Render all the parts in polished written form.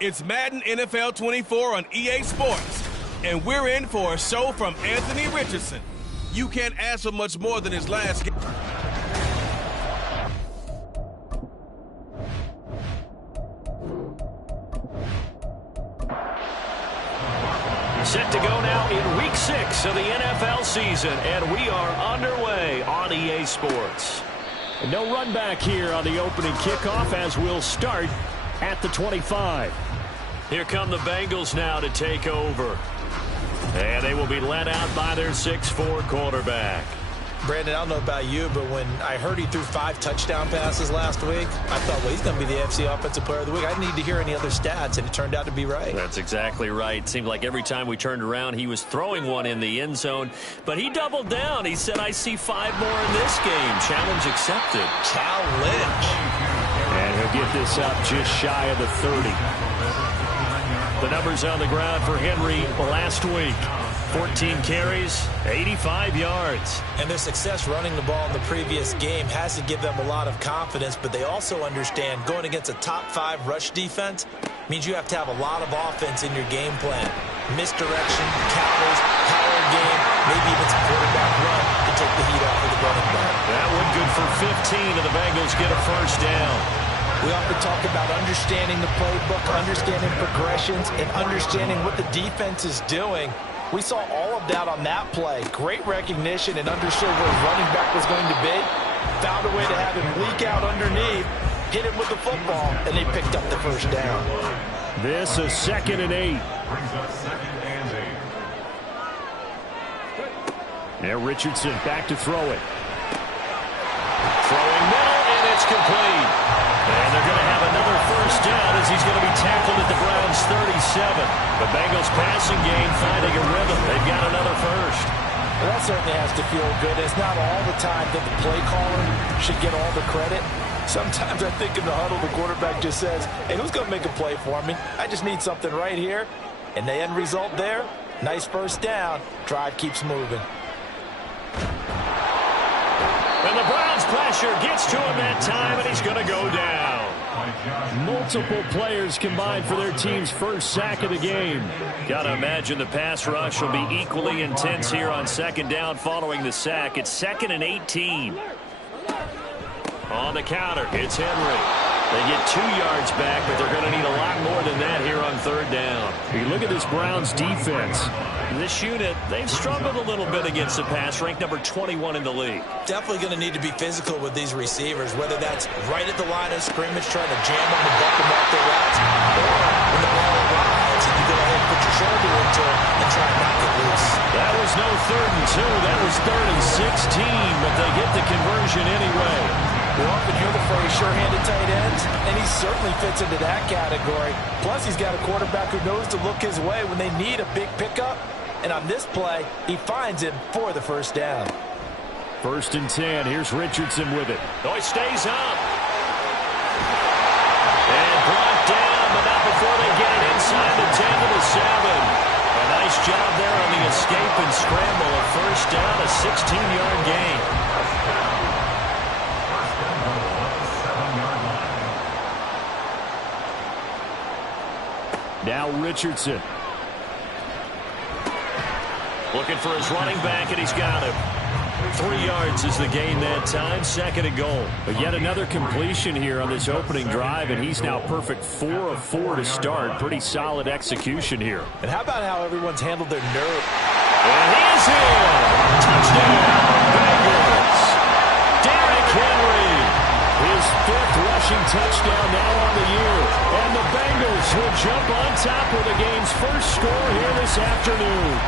It's Madden NFL 24 on EA Sports, and we're in for a show from Anthony Richardson. You can't ask for much more than his last game. Set to go now in Week 6 of the NFL season, and we are underway on EA Sports. No run back here on the opening kickoff as we'll start at the 25. Here come the Bengals now to take over. And they will be led out by their 6'4" quarterback. Brandon, I don't know about you, but when I heard he threw 5 touchdown passes last week, I thought, well, he's going to be the AFC Offensive Player of the Week. I didn't need to hear any other stats, and it turned out to be right. That's exactly right. It seemed like every time we turned around, he was throwing one in the end zone. But he doubled down. He said, I see 5 more in this game. Challenge accepted. Challenge. And he'll get this up just shy of the 30. The numbers on the ground for Henry last week. 14 carries, 85 yards. And their success running the ball in the previous game has to give them a lot of confidence, but they also understand going against a top 5 rush defense means you have to have a lot of offense in your game plan. Misdirection, counters, power game, maybe even some quarterback run to take the heat off of the running back. That one good for 15, and the Bengals get a first down. We often talk about understanding the playbook, understanding progressions, and understanding what the defense is doing. We saw all of that on that play. Great recognition and understood where his running back was going to be. Found a way to have him leak out underneath, hit him with the football, and they picked up the first down. This is 2nd and 8. Now Richardson back to throw it. Throwing middle, and it's complete. And they're going to have another first down as he's going to be tackled at the Browns' 37. The Bengals passing game finding a rhythm. They've got another first. Well, that certainly has to feel good. It's not all the time that the play caller should get all the credit. Sometimes I think in the huddle the quarterback just says, hey, who's going to make a play for me? I just need something right here. And the end result there, nice first down. Drive keeps moving. And the Browns pressure gets to him that time, and he's going to go down. Multiple players combined for their team's first sack of the game. Got to imagine the pass rush will be equally intense here on 2nd down following the sack. It's 2nd and 18. On the counter, it's Henry. They get 2 yards back, but they're going to need a lot more than that here on 3rd down. You look at this Browns defense. This unit, they've struggled a little bit against the pass, ranked number 21 in the league. Definitely going to need to be physical with these receivers, whether that's right at the line of scrimmage, trying to jam them and buck them off their routes, or when the ball arrives and you go ahead and put your shoulder into it and try and knock it loose. That was no 3rd and 2. That was 3rd and 16, but they get the conversion anyway. We often hear the phrase sure-handed tight ends, and he certainly fits into that category. Plus, he's got a quarterback who knows to look his way when they need a big pickup. And on this play, he finds him for the first down. 1st and 10. Here's Richardson with it. Oh, he stays up. And brought down, but not before they get it inside the 10 to the 7. A nice job there on the escape and scramble. A first down, a 16-yard gain. Now Richardson. Looking for his running back, and he's got him. 3 yards is the gain that time, 2nd and goal. But yet another completion here on this opening drive, and he's now perfect 4 of 4 to start. Pretty solid execution here. And how about how everyone's handled their nerve? And he's in! Touchdown, Bengals! Derrick Henry! His 5th rushing touchdown now on the year. And the Bengals will jump on top with the game's first score here this afternoon.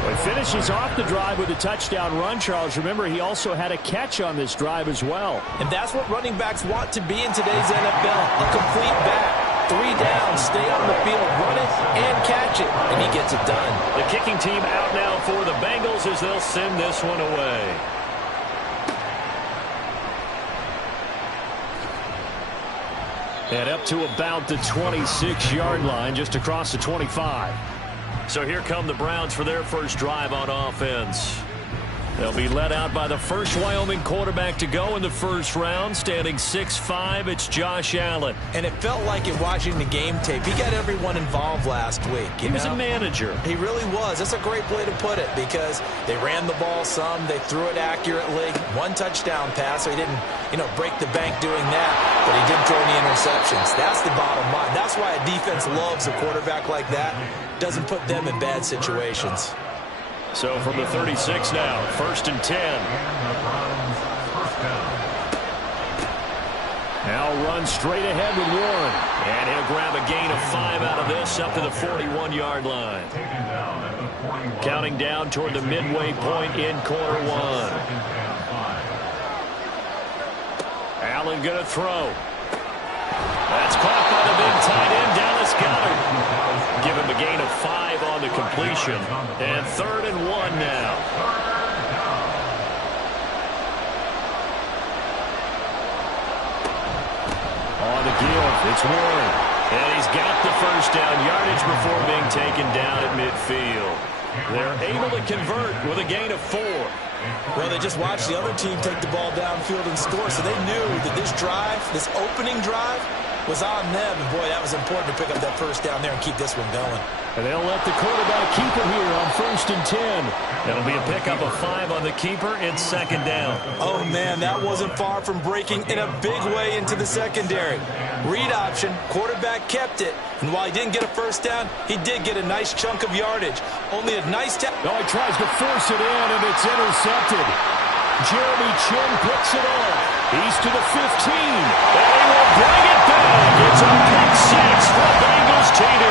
He finishes off the drive with a touchdown run, Charles. Remember, he also had a catch on this drive as well. And that's what running backs want to be in today's NFL, a complete back. 3 down, stay on the field, run it, and catch it. And he gets it done. The kicking team out now for the Bengals as they'll send this one away. And up to about the 26-yard line, just across the 25. So here come the Browns for their first drive on offense. They'll be led out by the first Wyoming quarterback to go in the first round, standing 6'5". It's Josh Allen. And it felt like in watching the game tape, he got everyone involved last week. He was a manager. He really was. That's a great way to put it because they ran the ball some, they threw it accurately. One touchdown pass, so he didn't, break the bank doing that, but he didn't throw any interceptions. That's the bottom line. That's why a defense loves a quarterback like that. Doesn't put them in bad situations. So from the 36 now, 1st and 10. Now run straight ahead with Warren. And he'll grab a gain of 5 out of this up to the 41-yard line. Counting down toward the midway point in quarter one. Allen going to throw. That's caught by the big tight end, Dallas Goedert. Give him a gain of 5 on the completion. And 3rd and 1 now. On the give, it's Warren. And he's got the first down yardage before being taken down at midfield. They're able to convert with a gain of 4. Well, they just watched the other team take the ball downfield and score, so they knew that this drive, this opening drive, was on them. And, boy, that was important to pick up that first down there and keep this one going. And they'll let the quarterback keep it here on 1st and 10. It'll be a pickup of 5 on the keeper. It's 2nd down. Oh, man, that wasn't far from breaking in a big way into the secondary. Read option, quarterback kept it. And while he didn't get a first down, he did get a nice chunk of yardage. Only a nice tap. No, he tries to force it in, and it's intercepted. Jeremy Chinn picks it off. He's to the 15. And he will bring it back. It's a pick 6 for Bengals TD.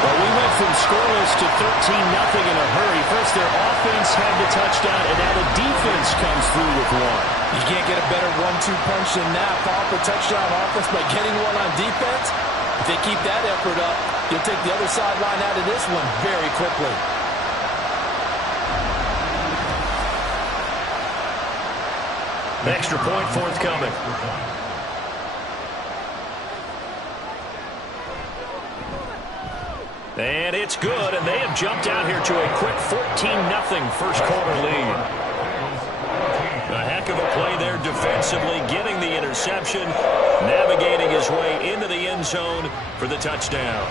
Well, we went from scoreless to 13-0 in a hurry. First, their offense had the touchdown, and now the defense comes through with one. You can't get a better 1-2 punch than that. Follow up a touchdown offense by getting one on defense. If they keep that effort up, you'll take the other sideline out of this one very quickly. Extra point forthcoming. And it's good, and they have jumped out here to a quick 14-0 first quarter lead. A heck of a play there defensively, getting the interception, navigating his way into the end zone for the touchdown.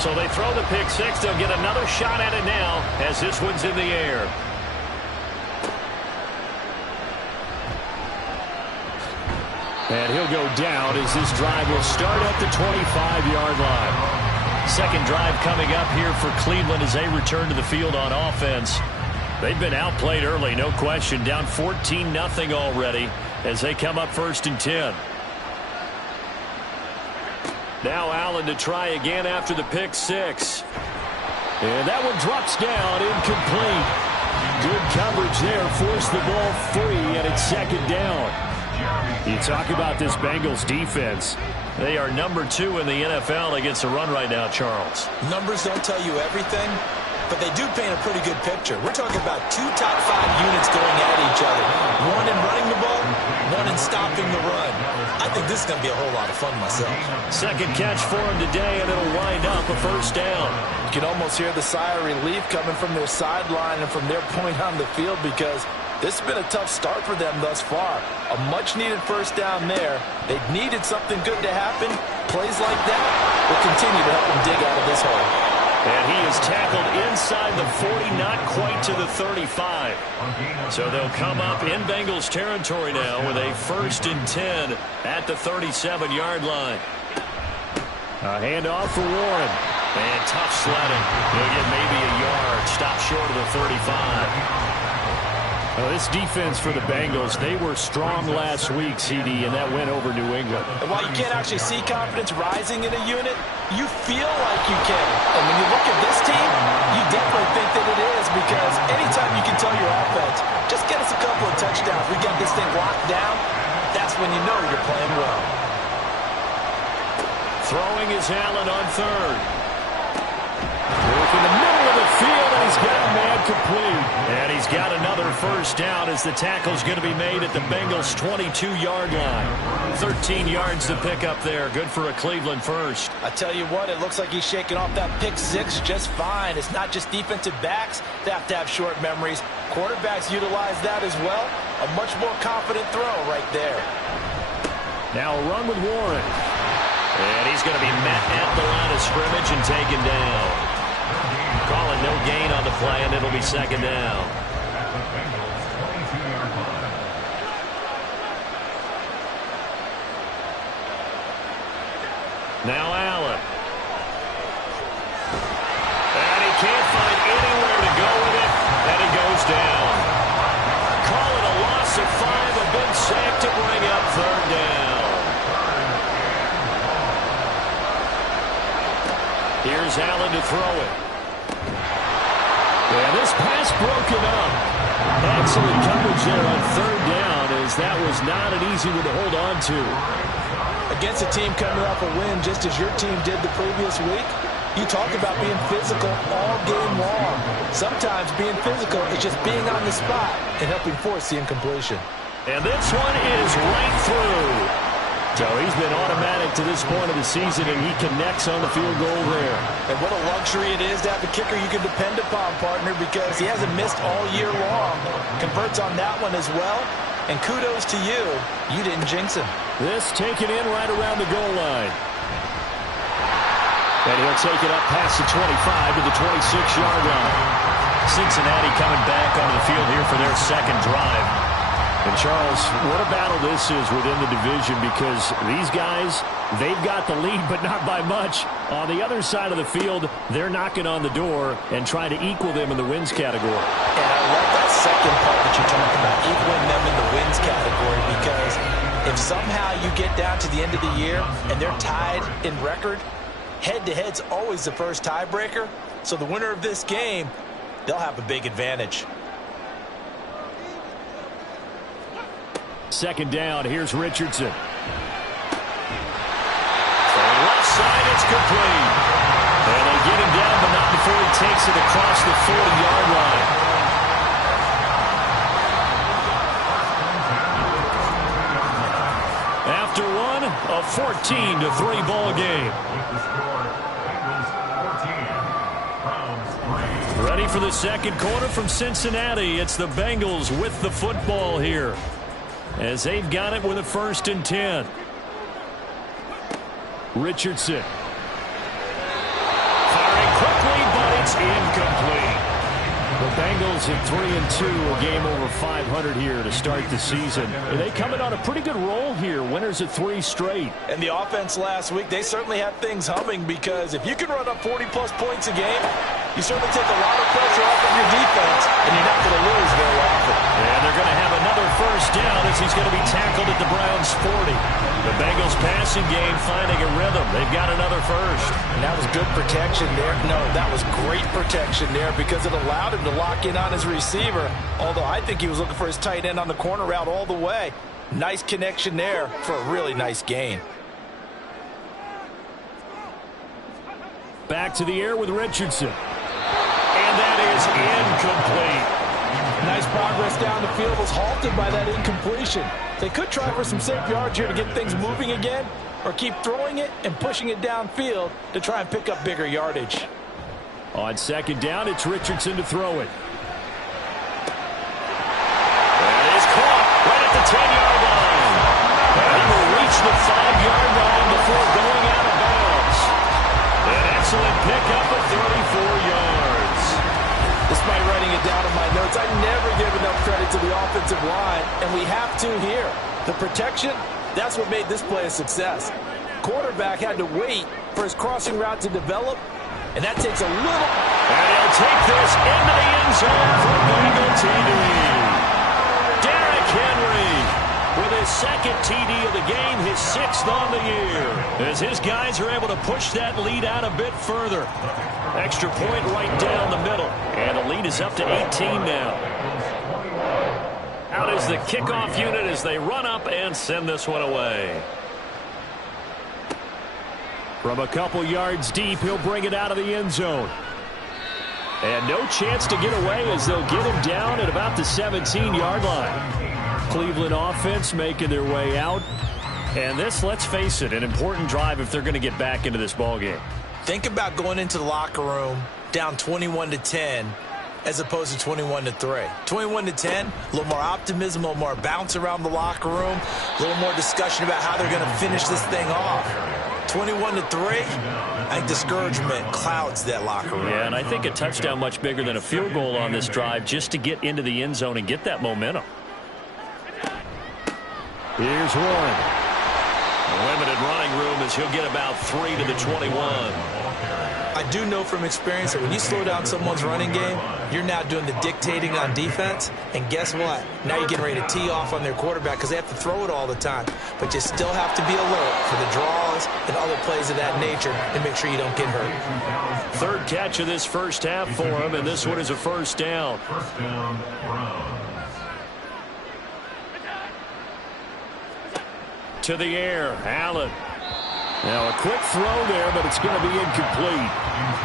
So they throw the pick 6. They'll get another shot at it now as this one's in the air. And he'll go down as this drive will start at the 25-yard line. Second drive coming up here for Cleveland as they return to the field on offense. They've been outplayed early, no question. Down 14-0 already as they come up 1st and 10. Now Allen to try again after the pick 6. And that one drops down, incomplete. Good coverage there, forced the ball free, and it's 2nd down. You talk about this Bengals defense. They are number 2 in the NFL against the run right now, Charles. Numbers don't tell you everything, but they do paint a pretty good picture. We're talking about 2 top 5 units going at each other. One in running the ball, one in stopping the run. I think this is going to be a whole lot of fun myself. Second catch for him today, and it'll wind up a first down. You can almost hear the sigh of relief coming from their sideline and from their point on the field because this has been a tough start for them thus far. A much-needed first down there. They needed something good to happen. Plays like that will continue to help them dig out of this hole. And he is tackled inside the 40, not quite to the 35. So they'll come up in Bengals territory now with a 1st and 10 at the 37-yard line. A handoff for Warren. And tough sledding. He'll get maybe a yard. Stop short of the 35. Well, this defense for the Bengals, they were strong last week, CD, and that went over New England. And while you can't actually see confidence rising in a unit, you feel like you can. And when you look at this team, you definitely think that it is because anytime you can tell your offense, just get us a couple of touchdowns, we got this thing locked down, that's when you know you're playing well. Throwing is Allen on 3rd. Work in the middle of the field, and he's got a man complete. And he's got another first down as the tackle's going to be made at the Bengals' 22-yard line. 13 yards to pick up there. Good for a Cleveland first. I tell you what, it looks like he's shaking off that pick six just fine. It's not just defensive backs that have to have short memories. Quarterbacks utilize that as well. A much more confident throw right there. Now a run with Warren. And he's going to be met at the line of scrimmage and taken down. Calling no gain on the play, and it'll be second down. Now Allen. And he can't find anywhere to go with it, and he goes down. Call it a loss of 5, a big sack to bring up third down. Here's Allen to throw it. And this pass broken up. Excellent coverage there on third down, as that was not an easy one to hold on to. Against a team coming off a win just as your team did the previous week, you talk about being physical all game long. Sometimes being physical is just being on the spot and helping force the incompletion. And this one is right through. So he's been automatic to this point of the season, and he connects on the field goal there. And what a luxury it is to have a kicker you can depend upon, partner, because he hasn't missed all year long. Converts on that one as well. And kudos to you. You didn't jinx him. This taken in right around the goal line. And he'll take it up past the 25 to the 26-yard line. Cincinnati coming back onto the field here for their second drive. And, Charles, what a battle this is within the division, because these guys, they've got the lead, but not by much. On the other side of the field, they're knocking on the door and trying to equal them in the wins category. And I love that second part that you talked about, equaling them in the wins category, because if somehow you get down to the end of the year and they're tied in record, head-to-head's always the first tiebreaker. So the winner of this game, they'll have a big advantage. Second down, here's Richardson. Left side, it's complete. And they get him down, but not before he takes it across the 40-yard line. After one, a 14-3 ball game. Ready for the second quarter from Cincinnati. It's the Bengals with the football here, as they've got it with a 1st and 10. Richardson. Firing quickly, but it's incomplete. The Bengals at 3-2, a game over 500 here to start the season. And they coming on a pretty good roll here, winners of 3 straight. And the offense last week, they certainly had things humming, because if you can run up 40-plus points a game, you certainly take a lot of pressure off of your defense, and you're not going to lose very often. And they're going to have another first down as he's going to be tackled at the Browns' 40. The Bengals passing game finding a rhythm. They've got another first. And that was good protection there. No, that was great protection there, because it allowed him to lock in on his receiver, although I think he was looking for his tight end on the corner route all the way. Nice connection there for a really nice gain. Back to the air with Richardson. And that is incomplete. Nice progress down the field, was halted by that incompletion. They could try for some safe yards here to get things moving again, or keep throwing it and pushing it downfield to try and pick up bigger yardage. On second down, it's Richardson to throw it. That is caught right at the 10-yard line. And he will reach the 5-yard line before going out of bounds. An excellent pickup of 34 yards. Despite writing it down in my notes, I never give enough credit to the offensive line, and we have to here. The protection, that's what made this play a success. Quarterback had to wait for his crossing route to develop, and that takes a little... And he'll take this into the end zone for Bengal TD. Derrick Henry with his second TD of the game, his 6th on the year, as his guys are able to push that lead out a bit further. Extra point right down the middle, and the lead is up to 18 now. Out is the kickoff unit as they run up and send this one away. From a couple yards deep, he'll bring it out of the end zone. And no chance to get away as they'll get him down at about the 17-yard line. Cleveland offense making their way out. And this, let's face it, an important drive if they're going to get back into this ballgame. Think about going into the locker room down 21-10 as opposed to 21-3. 21-10, a little more optimism, a little more bounce around the locker room, a little more discussion about how they're going to finish this thing off. 21-3, I think discouragement clouds that locker room. Yeah, and I think a touchdown much bigger than a field goal on this drive just to get into the end zone and get that momentum. Here's Warren. Limited running room as he'll get about 3 to the 21. I do know from experience that when you slow down someone's running game, you're now doing the dictating on defense. And guess what? Now you're getting ready to tee off on their quarterback because they have to throw it all the time. But you still have to be alert for the draws and other plays of that nature to make sure you don't get hurt. Third catch of this first half for him, and this one is a first down. To the air, Allen. Now a quick throw there, but it's going to be incomplete.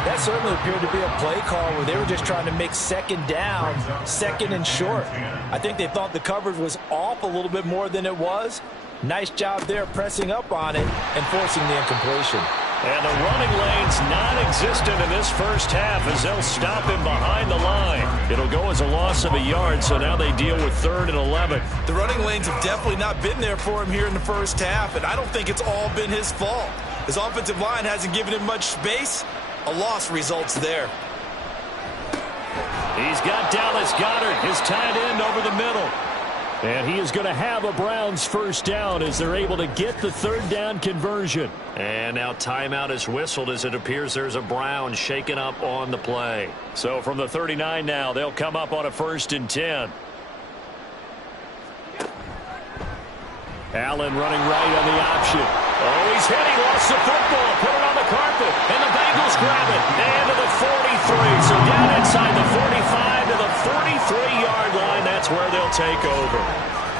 That certainly appeared to be a play call where they were just trying to make second down, second and short. I think they thought the coverage was off a little bit more than it was. Nice job there pressing up on it and forcing the incompletion. And the running lane's non-existent in this first half as they'll stop him behind the line. It'll go as a loss of a yard, so now they deal with 3rd and 11. The running lanes have definitely not been there for him here in the first half, and I don't think it's all been his fault. His offensive line hasn't given him much space. A loss results there. He's got Dallas Goedert, his tight end, over the middle. And he is going to have a Browns first down as they're able to get the 3rd down conversion. And now timeout is whistled as it appears there's a Brown shaken up on the play. So from the 39 now, they'll come up on a 1st and 10. Allen running right on the option. Oh, he's hit. He lost the football. Put it on the carpet. And the Bengals grab it. And to the 43. So down inside the 45 to the 43-yard line. That's where they'll take over.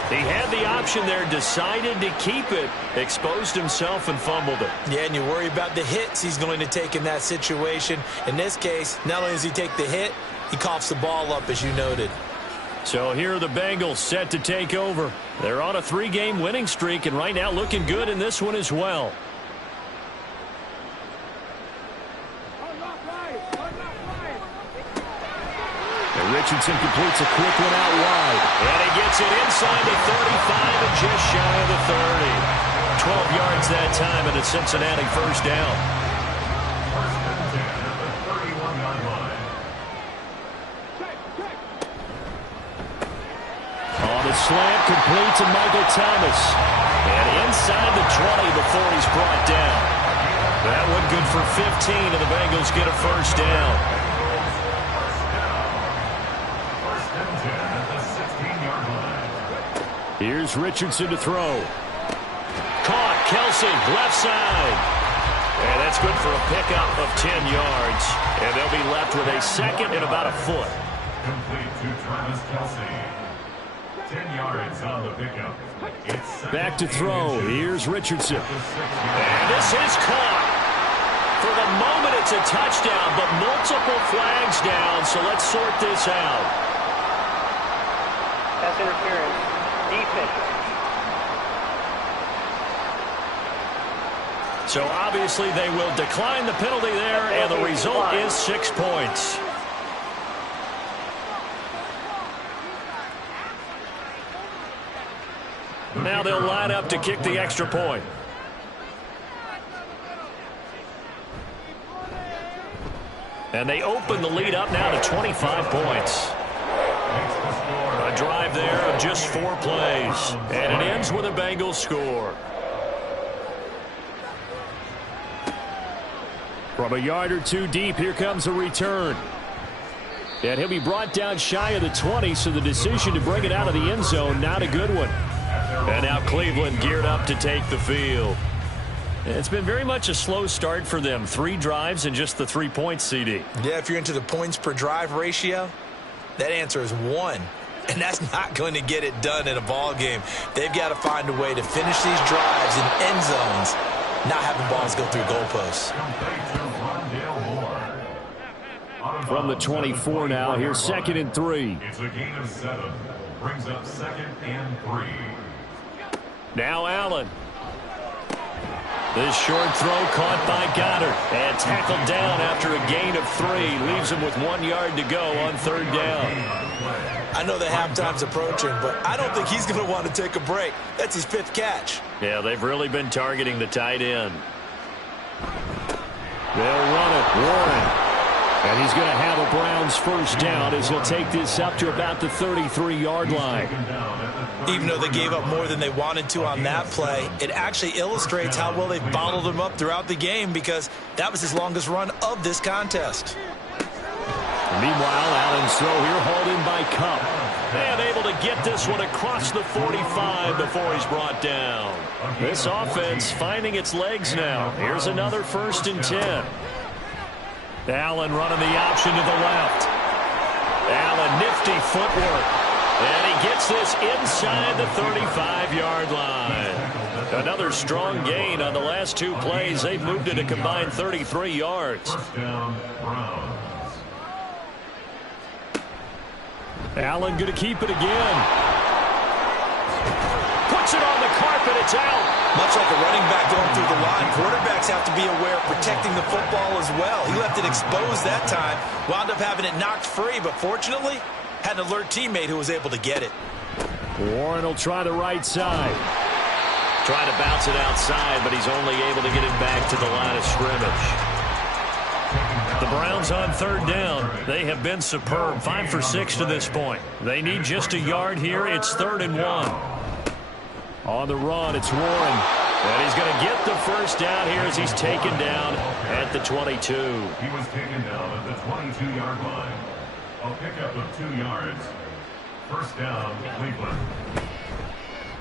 He had the option there, decided to keep it, exposed himself and fumbled it. Yeah, and you worry about the hits he's going to take in that situation. In this case, not only does he take the hit, he coughs the ball up, as you noted. So here are the Bengals set to take over. They're on a 3-game winning streak, and right now looking good in this one as well. And Richardson completes a quick one out wide. And he gets it inside the 35 and just shy of the 30. 12 yards that time and a Cincinnati first down. On the slant, complete to Michael Thomas. And inside the 20 before he's brought down. That one good for 15, and the Bengals get a first down. Here's Richardson to throw. Caught, Kelsey, left side. And that's good for a pickup of 10 yards. And they'll be left with a second and about a foot. Complete to Travis Kelsey. 10 yards on the pickup. Back to throw. Here's Richardson. And this is caught. For the moment, it's a touchdown, but multiple flags down, so let's sort this out. Pass interference. Defense. So obviously they will decline the penalty there, and the result is 6 points. Now they'll line up to kick the extra point. And they open the lead up now to 25 points. A drive there of just 4 plays. And it ends with a Bengals score. From a yard or two deep, here comes a return. And he'll be brought down shy of the 20, so the decision to bring it out of the end zone, not a good one. And now Cleveland geared up to take the field. It's been very much a slow start for them. 3 drives and just the 3 points, CD. Yeah, if you're into the points per drive ratio, that answer is 1. And that's not going to get it done in a ball game. They've got to find a way to finish these drives in end zones, not having balls go through goalposts. from the 24 now. Here's 2nd and 3. It's a gain of 7. Brings up 2nd and 3. Now Allen. This short throw caught by Goddard and tackled down after a gain of 3. Leaves him with 1 yard to go on 3rd down. I know the halftime's approaching, but I don't think he's going to want to take a break. That's his 5th catch. Yeah, they've really been targeting the tight end. They'll run it. Warren. And he's going to have a Browns first down as he'll take this up to about the 33-yard line. Even though they gave up more than they wanted to on that play, it actually illustrates how well they've bottled him up throughout the game because that was his longest run of this contest. Meanwhile, Allen's throw here hauled in by Kupp. And able to get this one across the 45 before he's brought down. This offense finding its legs now. Here's another 1st and 10. Allen running the option to the left. Allen, nifty footwork. And he gets this inside the 35-yard line. Another strong gain on the last 2 plays. They've moved it a combined 33 yards. First down, Browns. Allen going to keep it again. Puts it on the carpet. It's out. Much like a running back going through the line, quarterbacks have to be aware of protecting the football as well. He left it exposed that time, wound up having it knocked free, but fortunately, had an alert teammate who was able to get it. Warren will try the right side. Trying to bounce it outside, but he's only able to get it back to the line of scrimmage. The Browns on 3rd down. They have been superb. 5 for 6 to this point. They need just a yard here. It's 3rd and 1. On the run, it's Warren. And he's going to get the first down here as he's taken down at the 22. He was taken down at the 22-yard line. A pickup of 2 yards. First down, Cleveland.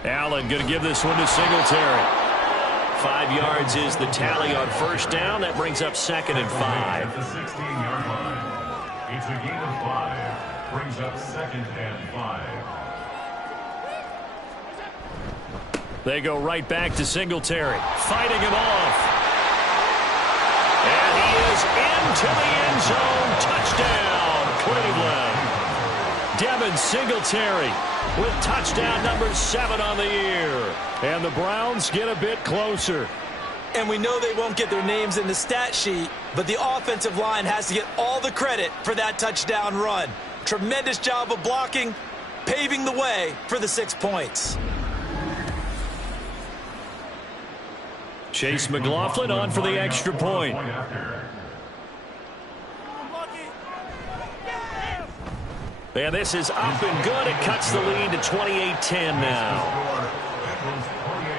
Allen going to give this one to Singletary. 5 yards is the tally on first down. That brings up 2nd and 5. At the 16-yard line. It's a gain of 5. Brings up 2nd and 5. They go right back to Singletary. Fighting him off. And he is into the end zone. Touchdown, Cleveland. Devin Singletary with touchdown number 7 on the year. And the Browns get a bit closer. And we know they won't get their names in the stat sheet, but the offensive line has to get all the credit for that touchdown run. Tremendous job of blocking, paving the way for the 6 points. Chase McLaughlin on for the extra point. And this is up and good. It cuts the lead to 28-10 now.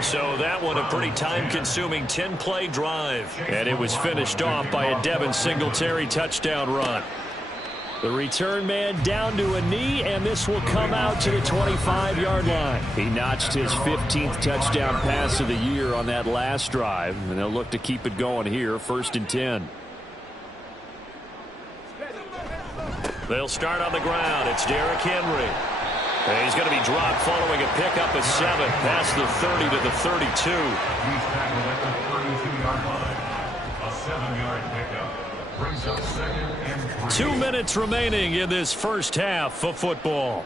So that one a pretty time-consuming 10-play drive. And it was finished off by a Devin Singletary touchdown run. The return man down to a knee, and this will come out to the 25-yard line. He notched his 15th touchdown pass of the year on that last drive, and they'll look to keep it going here, 1st and 10. They'll start on the ground. It's Derrick Henry. And he's going to be dropped following a pickup of 7 past the 30 to the 32. He's tackled at the 32-yard line. A 7-yard pickup. Brings up 2nd and 3. 2 minutes remaining in this first half of football.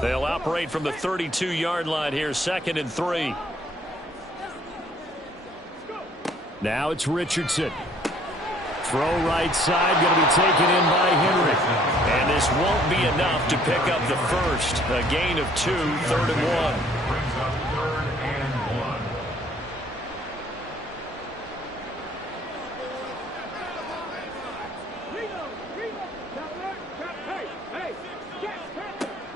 They'll operate from the 32-yard line here, 2nd and 3. Now it's Richardson. Throw right side, going to be taken in by Henry. And this won't be enough to pick up the first. A gain of 2, 3rd and 1. Brings up 3rd and 1.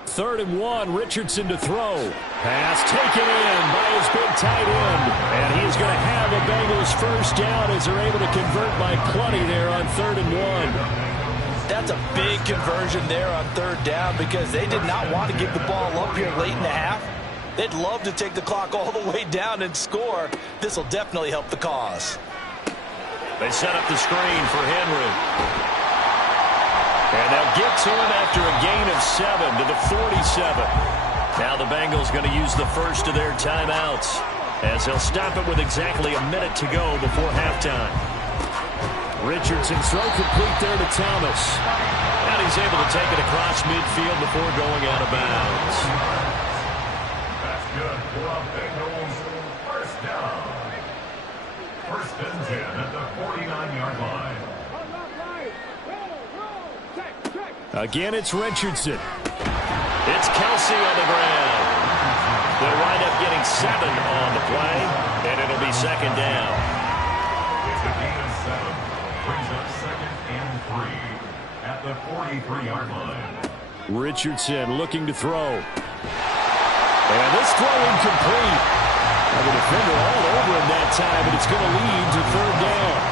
Third and 1, Richardson to throw. Pass taken in by his big tight end. And he's going to have the Bengals first down as they're able to convert by plenty there on 3rd and 1. That's a big conversion there on 3rd down because they did not want to give the ball up here late in the half. They'd love to take the clock all the way down and score. This will definitely help the cause. They set up the screen for Henry. And they'll get to him after a gain of 7 to the 47. Now the Bengals going to use the first of their timeouts as they'll stop it with exactly a minute to go before halftime. Richardson's throw complete there to Thomas. And he's able to take it across midfield before going out of bounds. That's good for a Bengals first down. First and 10 at the 49-yard line. Again, it's Richardson. It's Kelsey on the ground. They'll wind up getting 7 on the play, and it'll be second down. It's a gain of 7. Brings up second and 3 at the 43-yard line. Richardson looking to throw. And this throw incomplete. The defender all over him that time, but it's going to lead to third down.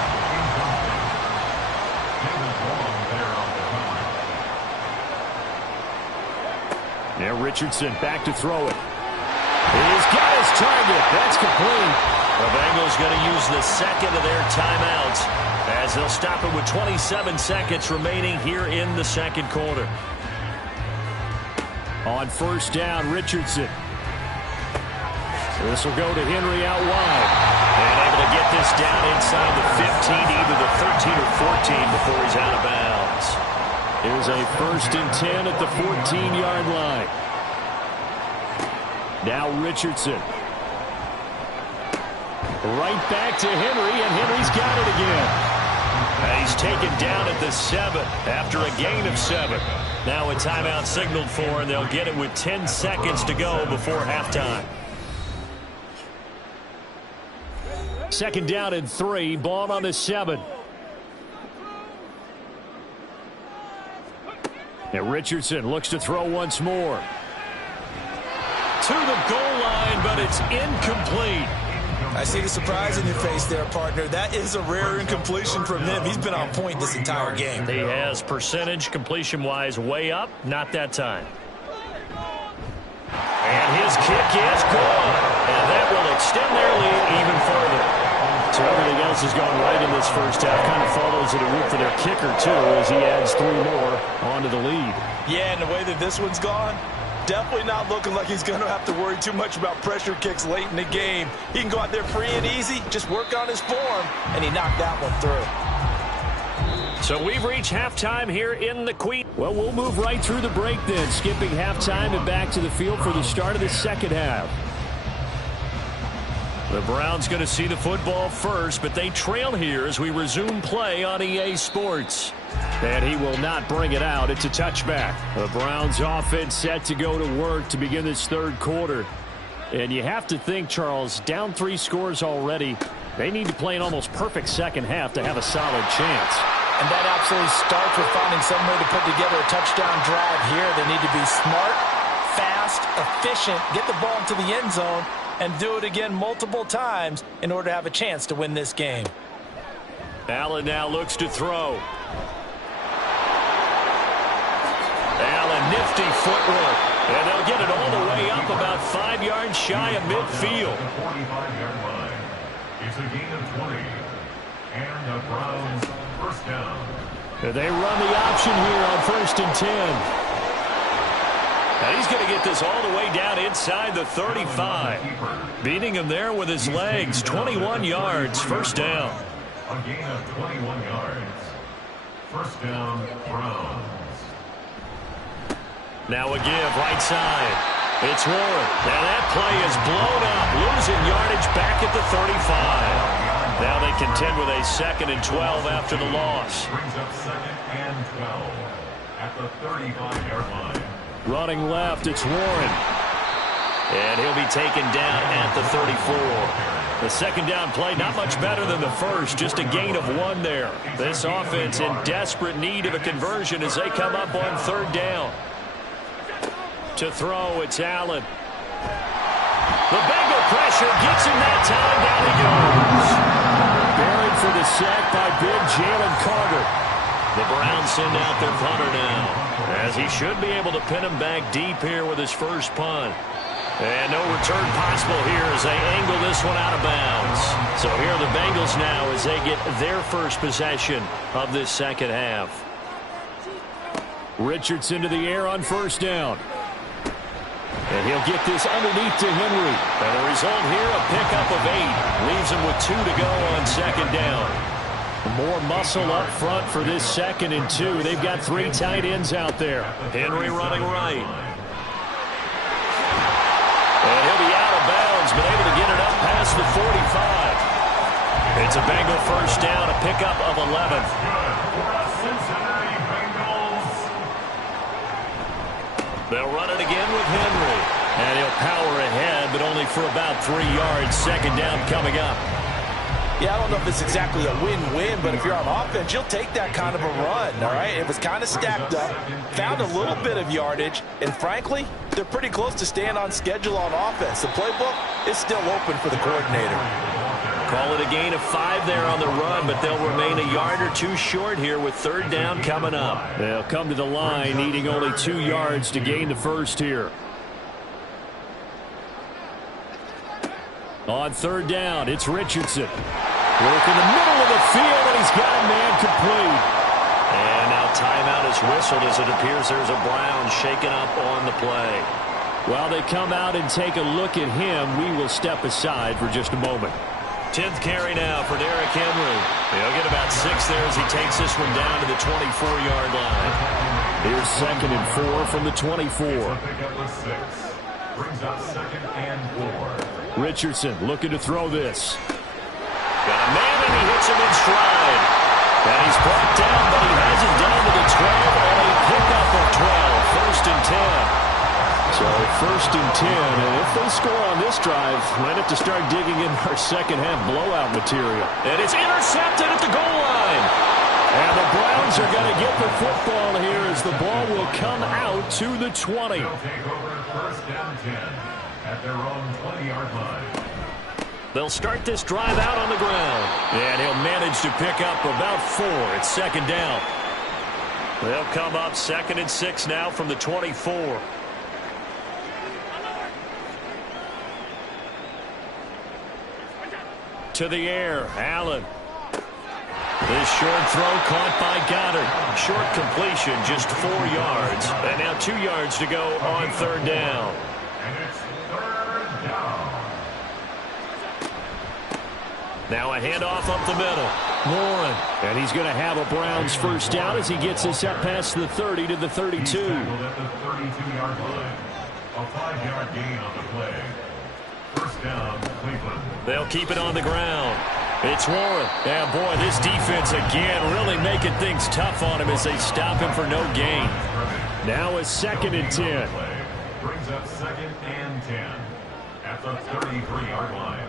Now Richardson back to throw it. He's got his target. That's complete. The Bengals going to use the second of their timeouts as they'll stop it with 27 seconds remaining here in the second quarter. On first down, Richardson. This will go to Henry out wide. And able to get this down inside the 15, either the 13 or 14 before he's out of bounds. Here's a first and 10 at the 14-yard line. Now Richardson. Right back to Henry, and Henry's got it again. And he's taken down at the 7 after a gain of 7. Now a timeout signaled for, and they'll get it with 10 seconds to go before halftime. Second down and 3, ball on the 7. And Richardson looks to throw once more. To the goal line, but it's incomplete. I see the surprise in your face there, partner. That is a rare incompletion from him. He's been on point this entire game. He has percentage completion-wise way up, not that time. And his kick is good. And that will extend their lead even further. So everything else has gone right in this first half. Kind of follows it a root for their kicker, too, as he adds 3 more onto the lead. Yeah, and the way that this one's gone, definitely not looking like he's going to have to worry too much about pressure kicks late in the game. He can go out there free and easy, just work on his form, and he knocked that one through. So we've reached halftime here in the Queen. Well, we'll move right through the break then, skipping halftime and back to the field for the start of the second half. The Browns going to see the football first, but they trail here as we resume play on EA Sports. And he will not bring it out. It's a touchback. The Browns offense set to go to work to begin this third quarter. And you have to think, Charles, down 3 scores already. They need to play an almost perfect second half to have a solid chance. And that absolutely starts with finding some way to put together a touchdown drive here. They need to be smart, fast, efficient, get the ball into the end zone, and do it again multiple times in order to have a chance to win this game. Allen now looks to throw. Allen, nifty footwork. And they'll get it all the way up about 5 yards shy of midfield. The 45-yard line. It's a gain of 20. And the Browns first down. They run the option here on first and 10. And he's going to get this all the way down inside the 35. Beating him there with his legs. 21 yards, first down. A gain of 21 yards. First down, Browns. Now a give, right side. It's Warren. Now that play is blown up. Losing yardage back at the 35. Now they contend with a 2nd and 12 after the loss. Brings up 2nd and 12 at the 35-yard line. Running left, it's Warren. And he'll be taken down at the 34. The second down play, not much better than the first, just a gain of 1 there. This offense in desperate need of a conversion as they come up on third down. To throw, it's Allen. The Bengal pressure gets him that time, down he goes. Buried for the sack by big Jalen Carter. The Browns send out their punter now, as he should be able to pin him back deep here with his first punt. And no return possible here as they angle this one out of bounds. So here are the Bengals now as they get their first possession of this second half. Richardson to the air on first down. And he'll get this underneath to Henry. And the result here, a pickup of 8. Leaves him with 2 to go on second down. More muscle up front for this 2nd and 2. They've got 3 tight ends out there. Henry running right. And he'll be out of bounds, but able to get it up past the 45. It's a Bengal first down, a pickup of 11. They'll run it again with Henry. And he'll power ahead, but only for about 3 yards. 2nd down coming up. Yeah, I don't know if it's exactly a win-win, but if you're on offense, you'll take that kind of a run, all right? It was kind of stacked up, found a little bit of yardage, and frankly, they're pretty close to staying on schedule on offense. The playbook is still open for the coordinator. Call it a gain of 5 there on the run, but they'll remain a yard or 2 short here with 3rd down coming up. They'll come to the line needing only 2 yards to gain the first here. On 3rd down, it's Richardson. Work in the middle of the field, and he's got a man complete. And now timeout is whistled as it appears there's a Brown shaken up on the play. While they come out and take a look at him, we will step aside for just a moment. 10th carry now for Derrick Henry. He'll get about 6 there as he takes this one down to the 24-yard line. Here's 2nd and 4 from the 24. Brings up 2nd and 4. Richardson looking to throw this. Got a man, and he hits him in stride. And he's brought down, but he has it down to the 12 on a pickup of 12. 1st and 10. So 1st and 10, and if they score on this drive, might have to start digging in our second-half blowout material. And it's intercepted at the goal line. And the Browns are going to get the football here as the ball will come out to the 20. They'll take over 1st and 10 at their own 20-yard line. They'll start this drive out on the ground. And he'll manage to pick up about 4. It's 2nd down. They'll come up 2nd and 6 now from the 24. To the air, Allen. This short throw caught by Goddard. Short completion, just 4 yards. And now 2 yards to go on 3rd down. And it's 3rd down. Now a handoff up the middle. Warren. And he's going to have a Browns first down as he gets this up past the 30 to the 32. He's tackled at the 32-yard line. A 5-yard gain on the play. 1st down, Cleveland. They'll keep it on the ground. It's Warren. Yeah, boy, this defense again really making things tough on him as they stop him for no gain. Now a 2nd and 10. Brings up 2nd and 10 at the 33-yard line.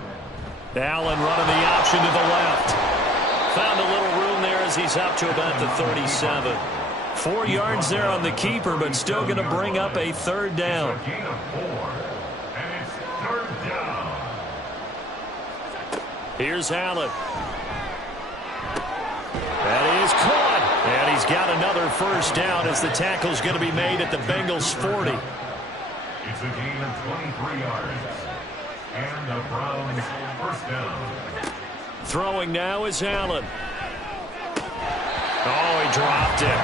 Allen running the option to the left. Found a little room there as he's up to about the 37. 4 yards there on the keeper, but still going to bring up a 3rd down. It's a gain of 4, and it's 3rd down. Here's Allen. That is caught. And he's got another first down as the tackle's going to be made at the Bengals' 40. It's a gain of 23 yards. And the Browns first down. Throwing now is Allen. Oh, he dropped it.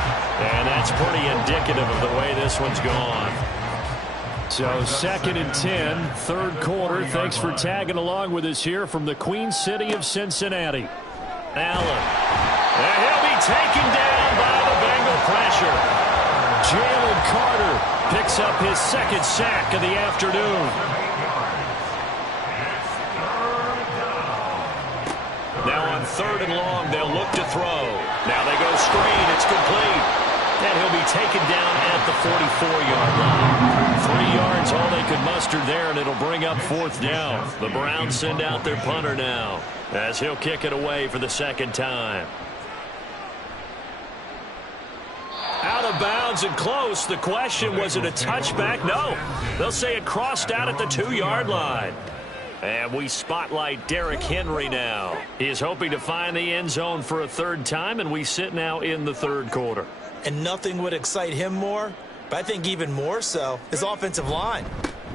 And that's pretty indicative of the way this one's gone. So 2nd and 10, 3rd quarter. Thanks for tagging along with us here from the Queen City of Cincinnati. Allen. And he'll be taken down by the Bengal pressure. Jalen Carter picks up his 2nd sack of the afternoon. Now on 3rd and long, they'll look to throw. Now they go screen. It's complete. And he'll be taken down at the 44-yard line. 3 yards, all they could muster there, and it'll bring up 4th down. The Browns send out their punter now as he'll kick it away for the 2nd time. Out of bounds and close. The question, was it a touchback? No. They'll say it crossed out at the 2-yard line. And we spotlight Derrick Henry now. He is hoping to find the end zone for a 3rd time, and we sit now in the 3rd quarter. And nothing would excite him more, but I think even more so, his offensive line.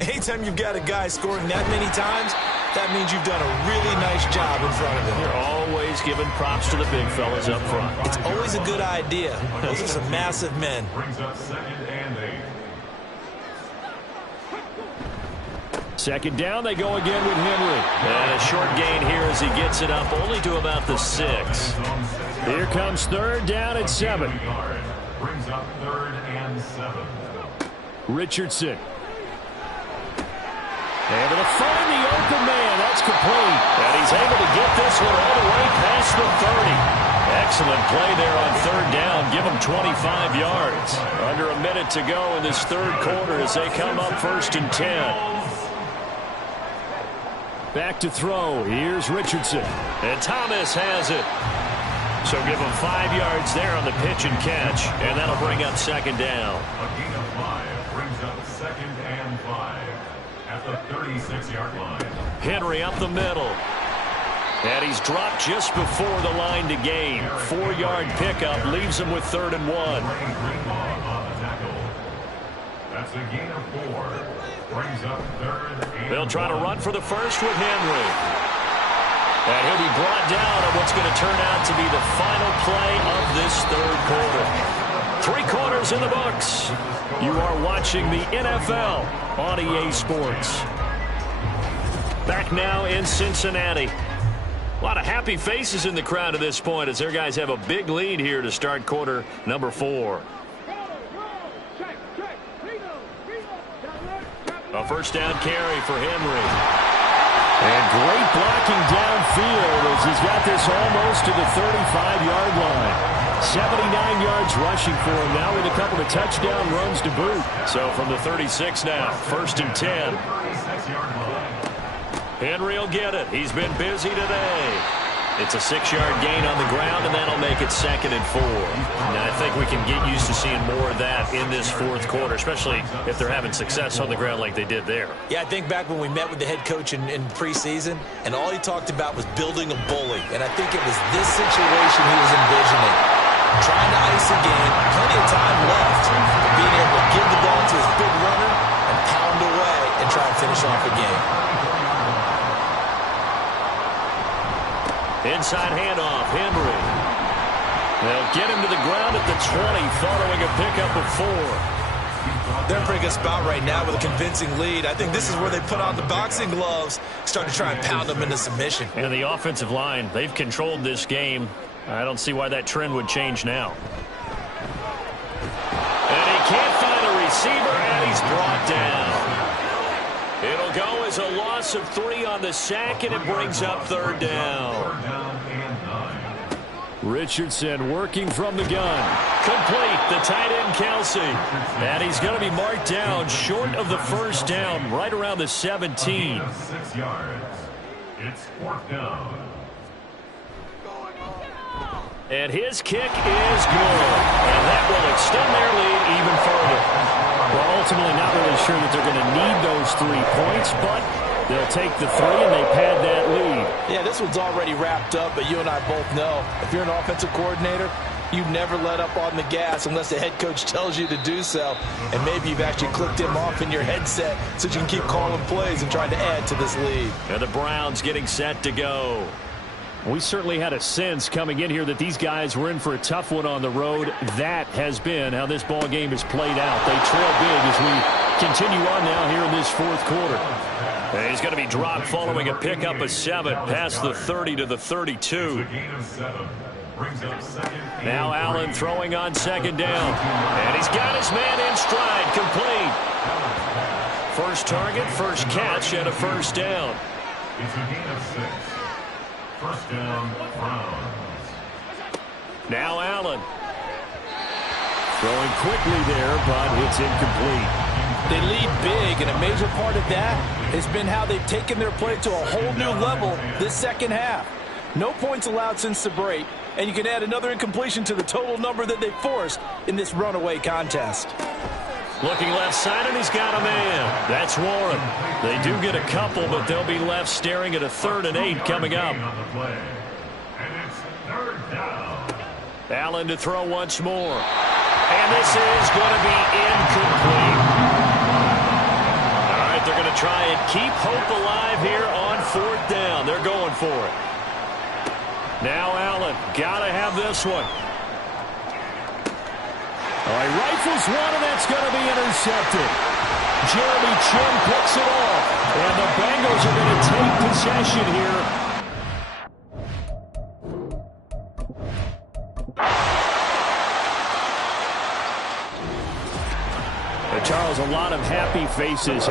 Anytime you've got a guy scoring that many times, that means you've done a really nice job in front of him. You're always giving props to the big fellas up front. It's always a good idea. Those are some massive men. Brings up 2nd and 8. Second down, they go again with Henry. And a short gain here as he gets it up only to about the 6. Here comes third down at 7. Brings up 3rd and 7. Richardson. Able to find the open man. That's complete. And he's able to get this one all the way past the 30. Excellent play there on third down. Give him 25 yards. Under a minute to go in this third quarter as they come up 1st and 10. Back to throw. Here's Richardson. And Thomas has it. So give him 5 yards there on the pitch and catch. And that'll bring up second down. A gain of 5 brings up 2nd and 5 at the 36-yard line. Henry up the middle. And he's dropped just before the line to gain. 4-yard pickup leaves him with 3rd and 1. Greenlaw on the tackle. That's a gain of 4. Brings up 3rd and They'll try to 1. run for the first with Henry. And he'll be brought down on what's going to turn out to be the final play of this third quarter. 3 quarters in the books. You are watching the NFL on EA Sports. Back now in Cincinnati. A lot of happy faces in the crowd at this point as their guys have a big lead here to start quarter number 4. A first down carry for Henry. And great blocking downfield as he's got this almost to the 35-yard line. 79 yards rushing for him now with a couple of touchdown runs to boot. So from the 36 now, 1st and 10. Henry will get it. He's been busy today. It's a 6-yard gain on the ground, and that'll make it 2nd and 4. And I think we can get used to seeing more of that in this fourth quarter, especially if they're having success on the ground like they did there. Yeah, I think back when we met with the head coach in preseason, and all he talked about was building a bully. And I think it was this situation he was envisioning. Trying to ice a game, plenty of time left, but being able to give the ball to his big runner and pound away and try and finish off a game. Inside handoff, Henry. They'll get him to the ground at the 20 following a pickup of 4. They're in a pretty good spot right now with a convincing lead. I think this is where they put on the boxing gloves, start to try and pound them into submission. And the offensive line, they've controlled this game. I don't see why that trend would change now. And he can't find a receiver, and he's brought down. It'll go as a loss of 3 on the sack, and it brings up 3rd down. Richardson working from the gun. Complete, the tight end, Kelsey. And he's going to be marked down short of the first down, right around the 17. 6 yards. It's 4th down. And his kick is good. And that will extend their lead even further. Well, ultimately not really sure that they're going to need those 3 points, but they'll take the 3 and they pad that lead. Yeah, this one's already wrapped up, but you and I both know if you're an offensive coordinator, you never let up on the gas unless the head coach tells you to do so. And maybe you've actually clicked him off in your headset so you can keep calling plays and trying to add to this lead. And the Browns getting set to go. We certainly had a sense coming in here that these guys were in for a tough one on the road. That has been how this ball game has played out. They trail big as we continue on now here in this fourth quarter. And he's going to be dropped following a pickup of 7 past the 30 to the 32. Now Allen throwing on 2nd down. And he's got his man in stride, complete. First target, first catch, and a first down. It's a gain of 6. First down, Browns. Now Allen. Throwing quickly there, but it's incomplete. They lead big, and a major part of that has been how they've taken their play to a whole new level this second half. No points allowed since the break, and you can add another incompletion to the total number that they forced in this runaway contest. Looking left side, and he's got a man. That's Warren. They do get a couple, but they'll be left staring at a 3rd and 8 coming up. And it's 3rd down. Allen to throw once more. And this is going to be incomplete. All right, they're going to try and keep hope alive here on 4th down. They're going for it. Now Allen, got to have this one. All right, rifles one, and that's going to be intercepted. Jeremy Chinn picks it off. And the Bengals are going to take possession here. Charles, a lot of happy faces.